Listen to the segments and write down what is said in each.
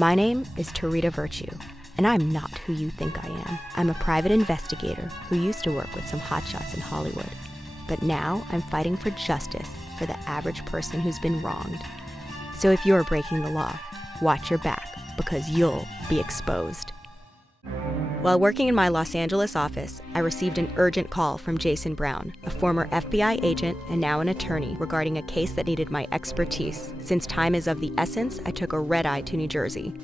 My name is Tarita Virtue, and I'm not who you think I am. I'm a private investigator who used to work with some hotshots in Hollywood. But now I'm fighting for justice for the average person who's been wronged. So if you're breaking the law, watch your back, because you'll be exposed. While working in my Los Angeles office, I received an urgent call from Jason Brown, a former FBI agent and now an attorney, regarding a case that needed my expertise. Since time is of the essence, I took a red-eye to New Jersey.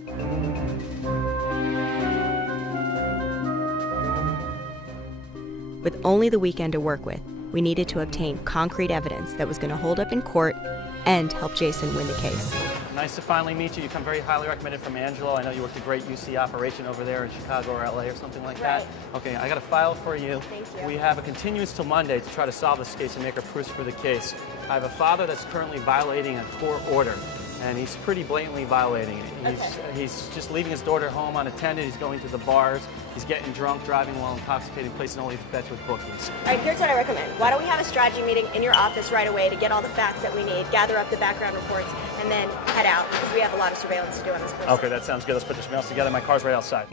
With only the weekend to work with, we needed to obtain concrete evidence that was going to hold up in court and help Jason win the case. Nice to finally meet you. You come very highly recommended from Angelo. I know you worked a great UC operation over there in Chicago or LA or something like that. Okay, I got a file for you. Thank you. We have a continuance till Monday to try to solve this case and make our proofs for the case. I have a father that's currently violating a court order, and he's pretty blatantly violating it. He's just leaving his daughter home unattended. He's going to the bars. He's getting drunk, driving while intoxicated, placing all these bets with bookies. All right, here's what I recommend. Why don't we have a strategy meeting in your office right away to get all the facts that we need, gather up the background reports, and then head out, because we have a lot of surveillance to do on this person. Okay, that sounds good. Let's put the surveillance together. My car's right outside.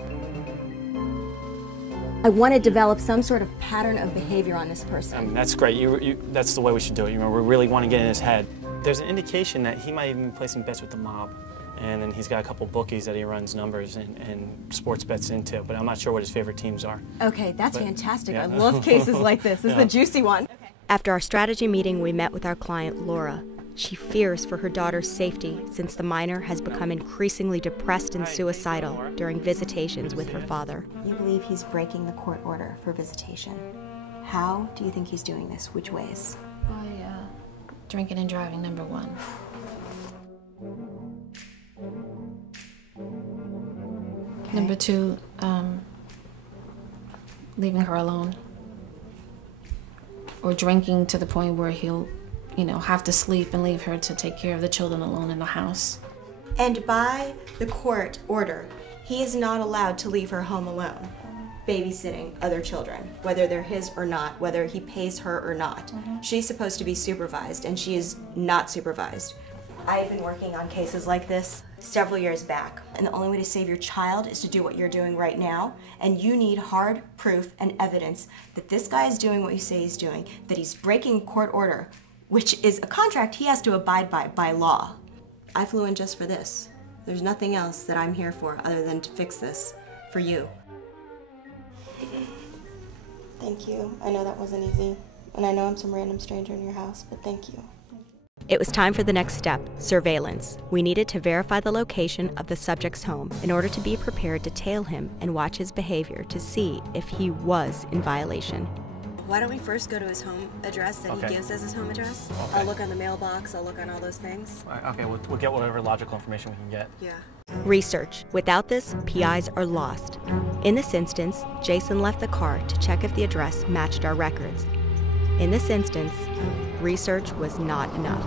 I want to develop some sort of pattern of behavior on this person. I mean, that's great. That's the way we should do it. You know, we really want to get in his head. There's an indication that he might even be placing bets with the mob. And then he's got a couple bookies that he runs numbers and sports bets into, but I'm not sure what his favorite teams are. Okay, that's fantastic. Yeah. I love cases like this. This is the juicy one. Okay. After our strategy meeting, we met with our client, Laura. She fears for her daughter's safety since the minor has become increasingly depressed and suicidal during visitations with her father. You believe he's breaking the court order for visitation. How do you think he's doing this? Which ways? By drinking and driving, number one. Okay. Number two, leaving her alone. Or drinking to the point where he'll, have to sleep and leave her to take care of the children alone in the house. And by the court order, he is not allowed to leave her home alone, babysitting other children, whether they're his or not, whether he pays her or not. She's supposed to be supervised, and she is not supervised. I've been working on cases like this several years back, and the only way to save your child is to do what you're doing right now, and you need hard proof and evidence that this guy is doing what you say he's doing, that he's breaking court order, which is a contract he has to abide by law. I flew in just for this. There's nothing else that I'm here for other than to fix this for you. Thank you. I know that wasn't easy, and I know I'm some random stranger in your house, but thank you. It was time for the next step, surveillance. We needed to verify the location of the subject's home in order to be prepared to tail him and watch his behavior to see if he was in violation. Why don't we first go to his home address that he gives as his home address? Okay. I'll look on the mailbox, I'll look on all those things. Okay, we'll get whatever logical information we can get. Yeah. Research. Without this, PIs are lost. In this instance, Jason left the car to check if the address matched our records. In this instance, research was not enough.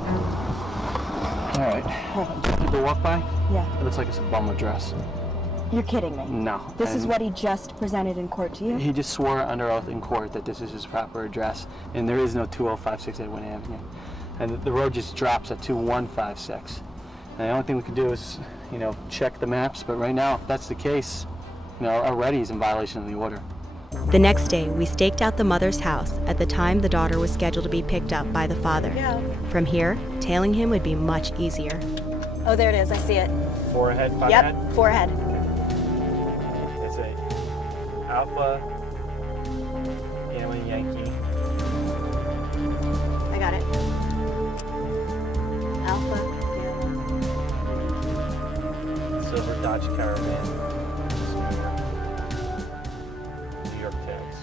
All right. Did the walk by? Yeah. It looks like it's a bum address. You're kidding me. No. This is what he just presented in court to you? He just swore under oath in court that this is his proper address, and there is no 20568 Winnie Avenue. And the road just drops at 2156. And the only thing we can do is, check the maps, but right now, if that's the case, already he's in violation of the order. The next day, we staked out the mother's house at the time the daughter was scheduled to be picked up by the father. Yeah. From here, tailing him would be much easier. Oh, there it is. I see it. 4 ahead, 5 ahead? Yep, 4 ahead. It's a Alpha, Yankee. I got it. Alpha. Silver Dodge Caravan. New York Tails.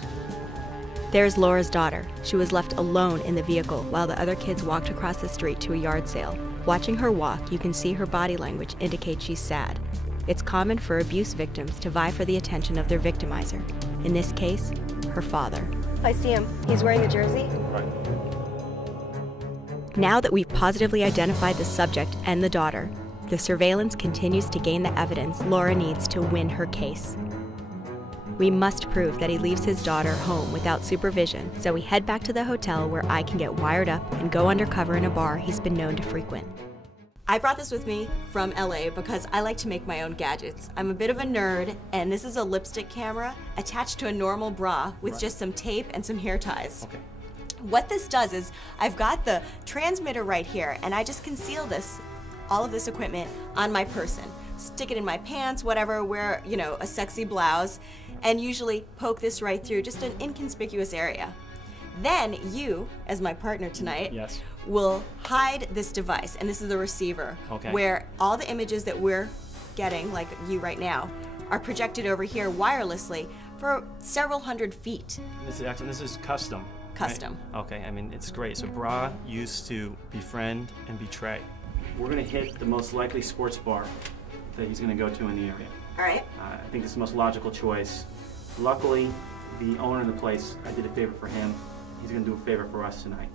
There's Laura's daughter. She was left alone in the vehicle while the other kids walked across the street to a yard sale. Watching her walk, you can see her body language indicate she's sad. It's common for abuse victims to vie for the attention of their victimizer. In this case, her father. I see him. He's wearing the jersey? Right. Now that we've positively identified the subject and the daughter, the surveillance continues to gain the evidence Laura needs to win her case. We must prove that he leaves his daughter home without supervision, so we head back to the hotel where I can get wired up and go undercover in a bar he's been known to frequent. I brought this with me from LA because I like to make my own gadgets. I'm a bit of a nerd, and this is a lipstick camera attached to a normal bra with just some tape and some hair ties. Okay. What this does is I've got the transmitter right here, and I just conceal all of this equipment on my person. Stick it in my pants, whatever, wear, you know, a sexy blouse, and usually poke this right through, just an inconspicuous area. Then you, as my partner tonight, Yes. will hide this device, and this is the receiver, Okay. where all the images that we're getting, like you right now, are projected over here wirelessly for several hundred feet. This is custom. Custom. Right? Okay, I mean, it's great. So bra used to befriend and betray. We're gonna hit the most likely sports bar that he's gonna go to in the area. All right? I think it's the most logical choice. Luckily, the owner of the place, I did a favor for him. He's gonna do a favor for us tonight.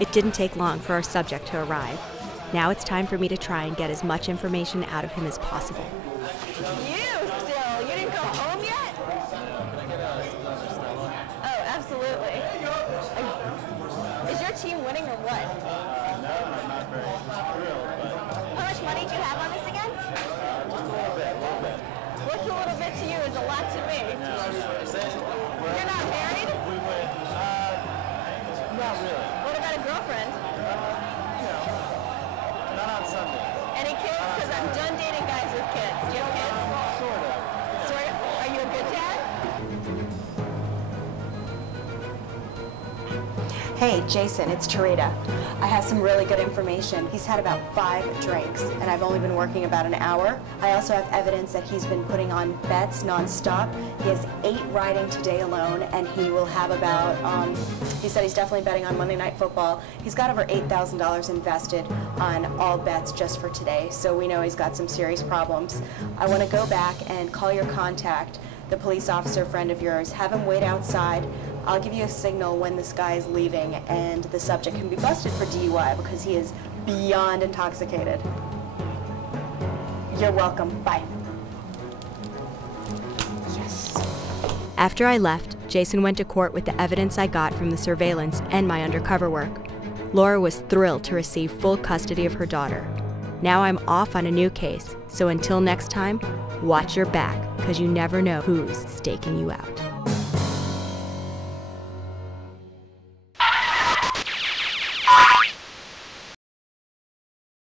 It didn't take long for our subject to arrive. Now it's time for me to try and get as much information out of him as possible. You didn't go home yet? Oh, absolutely. Is your team winning or what? How much money do you have on this again? What's a little bit to you is a lot to me. You're not married? Not really. What about a girlfriend? Not on Sunday. Any kids? Because I'm done dating guys with kids. Do you have kids? Sort of. Sort of? Are you a good dad? Hey, Jason, it's Tarita. I have some really good information. He's had about 5 drinks, and I've only been working about an hour. I also have evidence that he's been putting on bets nonstop. He has 8 riding today alone, and he will have about, he said he's definitely betting on Monday Night Football. He's got over $8,000 invested on all bets just for today, so we know he's got some serious problems. I want to go back and call your contact, the police officer friend of yours, have him wait outside. I'll give you a signal when this guy is leaving, and the subject can be busted for DUI because he is beyond intoxicated. You're welcome. Bye. Yes. After I left, Jason went to court with the evidence I got from the surveillance and my undercover work. Laura was thrilled to receive full custody of her daughter. Now I'm off on a new case, so until next time, watch your back, because you never know who's staking you out.